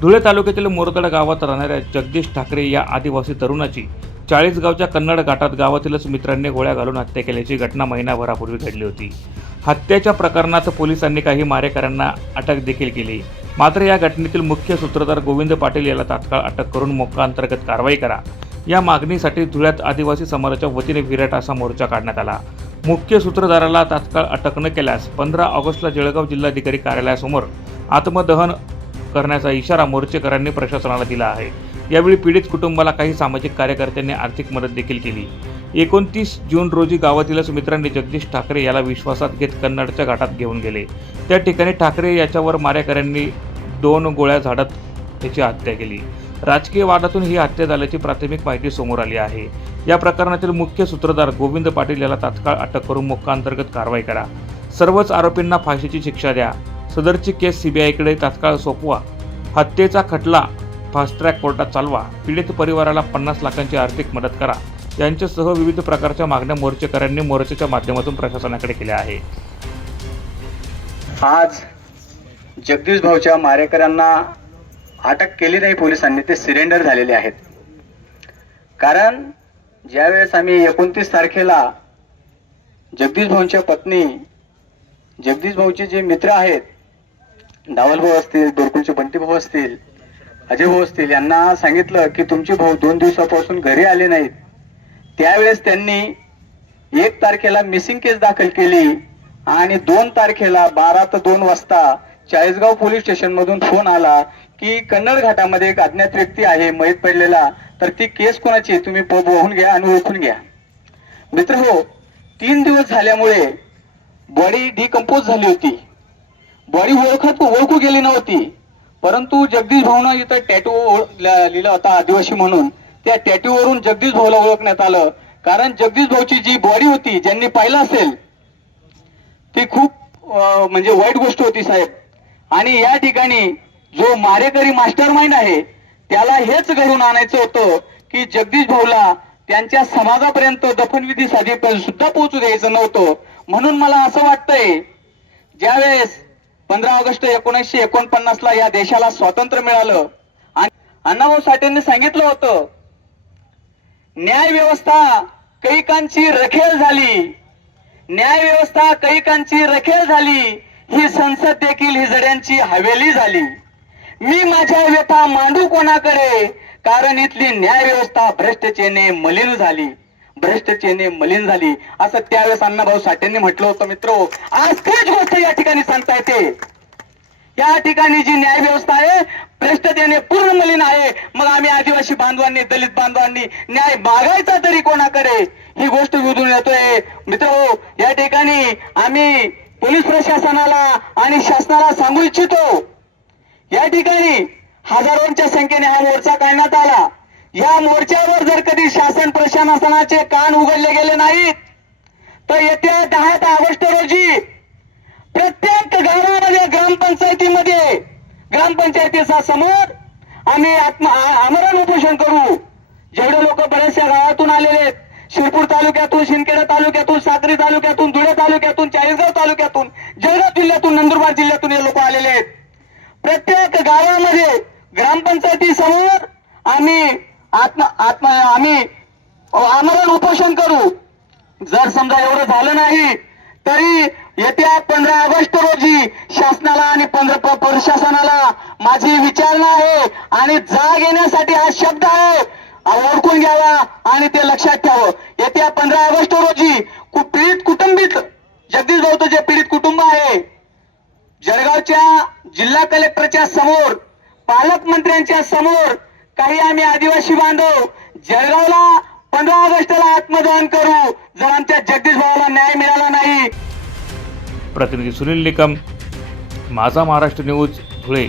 धुळे तालुक्यातील मोरतडा गावात राहणाऱ्या जगदीश ठाकरे या आदिवासी तरुणाची चाळीसगावच्या कन्नड घाटात गावातीलच मित्रांनी गोळ्या घालून हत्या केल्याची घटना महिनाभरापूर्वी घडली होती. हत्येच्या प्रकरणात पोलिसांनी काही मारेकऱ्यांना अटक देखील केली. मात्र या घटनेतील मुख्य सूत्रधार गोविंद पाटील याला तात्काळ अटक करून मोक्का अंतर्गत कारवाई करा. या मागणीसाठी धुळ्यात आदिवासी समाजाच्या वतीने विराट असा मोर्चा काढण्यात आला. मुख्य सूत्रधाराला तात्काळ अटक न केल्यास पंधरा ऑगस्टला जळगाव जिल्हाधिकारी कार्यालयासमोर आत्मदहन करण्याचा इशारा मोर्चेकरांनी प्रशासनाला दिला आहे. यावेळी पीडित कुटुंबाला काही सामाजिक कार्यकर्त्यांनी आर्थिक मदत देखील केली. एकोणतीस जून रोजी गावातीलच मित्रांनी जगदीश ठाकरे याला विश्वासात घेत कन्नडच्या घाटात घेऊन गेले. त्या ठिकाणी ठाकरे याच्यावर मारेकऱ्यांनी दोन गोळ्या झाडत त्याची हत्या केली. राजकीय वादातून ही हत्या झाल्याची प्राथमिक माहिती समोर आली आहे. या प्रकरणातील मुख्य सूत्रधार गोविंद पाटील याला तात्काळ अटक करून मुक्कांतर्गत कारवाई करा. सर्वच आरोपींना फाशीची शिक्षा द्या. सदरची केस सीबीआयकडे तात्काळ सोपवा. हत्येचा खटला फास्ट ट्रॅक कोर्टात चालवा. पीडित परिवाराला पन्नास लाखांची आर्थिक मदत करा. यांच्यासह विविध प्रकारच्या मागण्या मोर्चेकऱ्यांनी मोर्चाच्या माध्यमातून प्रशासनाकडे केल्या आहे. आज जगदीश भाऊच्या मारेकऱ्यांना अटक केली नाही पोलिसांनी ते सिलेंडर झालेले आहेत. कारण ज्यावेळेस आम्ही एकोणतीस तारखेला जगदीश भाऊंच्या पत्नी जगदीश भाऊचे जे मित्र आहेत भाऊ असतील दोरकुलचे बंटी भाऊ असतील अजय भाऊ असतील यांना सांगितलं की तुमचे भाऊ दोन दिवसापासून घरी आले नाहीत. त्यावेळेस त्यांनी एक तारखेला मिसिंग केस दाखल केली आणि दोन तारखेला बारा ते दोन वाजता चाळीसगाव पोलीस स्टेशन मधून फोन आला की कन्नड घाटामध्ये एक अज्ञात व्यक्ती आहे मयत पडलेला. तर ती केस कोणाची तुम्ही प- बघून घ्या आणि ओळखून घ्या. मित्र हो तीन दिवस झाल्यामुळे बॉडी डिकम्पोज झाली होती. बॉडी ओळखत ओळखू गेली नव्हती. परंतु जगदीश भाऊनं इथं टॅटू लिहिला होता आदिवासी म्हणून. त्या टॅटू वरून जगदीश भाऊला ओळखण्यात आलं. कारण जगदीश भाऊची जी बॉडी होती ज्यांनी पाहिलं असेल ती खूप म्हणजे वाईट गोष्ट होती साहेब. आणि या ठिकाणी जो मारेकरी मास्टर माइंड आहे त्याला हेच घडून आणायचं होतं की जगदीश भाऊला त्यांच्या समाजापर्यंत दफनविधी पण सुद्धा पोहोचू द्यायचं नव्हतं. म्हणून मला असं वाटतंय ज्यावेळेस पंधरा ऑगस्ट एकोणीसशे एकोणपन्नास ला या देशाला स्वातंत्र्य मिळालं. आणि अण्णाभाऊ साठेंनी सांगितलं होतं न्याय व्यवस्था कैकांची रखेल झाली. न्याय व्यवस्था कैकांची रखेल झाली. ही संसद देखील हिजड्यांची हवेली झाली. मी माझ्या व्यथा मांडू कोणाकडे? कारण इथली न्याय व्यवस्था भ्रष्टचेने मलिन झाली. भ्रष्टचेने मलिन झाली. असं त्यावेळेस अण्णाभाऊ साठेंनी म्हटलं होतं मित्र. आज तेच गोष्ट या ठिकाणी सांगता येते. या ठिकाणी जी न्याय व्यवस्था आहे भ्रष्टतेने पूर्ण मलिन आहे. मग आम्ही आदिवासी बांधवांनी दलित बांधवांनी न्याय मागायचा तरी कोणाकडे? ही गोष्ट विधून येतोय. मित्र हो या ठिकाणी आम्ही पोलीस प्रशासनाला आणि शासनाला सांगू इच्छितो. या ठिकाणी हजारोंच्या संख्येने हा मोर्चा काढण्यात आला. या मोर्चावर जर कधी शासन प्रशासनाचे कान उघडले गेले नाहीत तर येत्या दहा ऑगस्ट रोजी प्रत्येक गावामध्ये ग्रामपंचायतीमध्ये ग्रामपंचायतीचा समोर आम्ही आत्म आमरण उपोषण करू. जेवढे लोक बऱ्याचशा गावातून आलेले आहेत शिरपूर तालुक्यातून शिंदखेडा तालुक्यातून साक्री तालुक्यातून धुळे तालुक्यातून चाळीसगाव तालुक्यातून जळगाव जिल्ह्यातून नंदुरबार जिल्ह्यातून हे लोक आलेले आहेत. प्रत्येक गावामध्ये ग्रामपंचायती समोर आम्ही आत्म आत्म आम्ही आमरण उपोषण करू. जर समजा एवढं झालं नाही तरी येत्या पंधरा ऑगस्ट रोजी शासनाला आणि पंधरा प्रशासनाला माझी विचारणा आहे आणि जाग येण्यासाठी हा शब्द आहे. ओळखून घ्यावा आणि ते लक्षात ठेवावं. येत्या पंधरा ऑगस्ट रोजी कु- पीडित कुटुंबित जगदीश भाऊचं जे पीडित कुटुंब आहे. जळगावच्या जिल्हा कलेक्टरच्या समोर पालकमंत्र्यांच्या समोर काही आम्ही आदिवासी बांधव जळगावला पंधरा ऑगस्टला आत्मदहन करू. जर आमच्या जगदीश भावाला न्याय मिळाला नाही. प्रतिनिधी सुनील निकम माझा महाराष्ट्र न्यूज धुळे.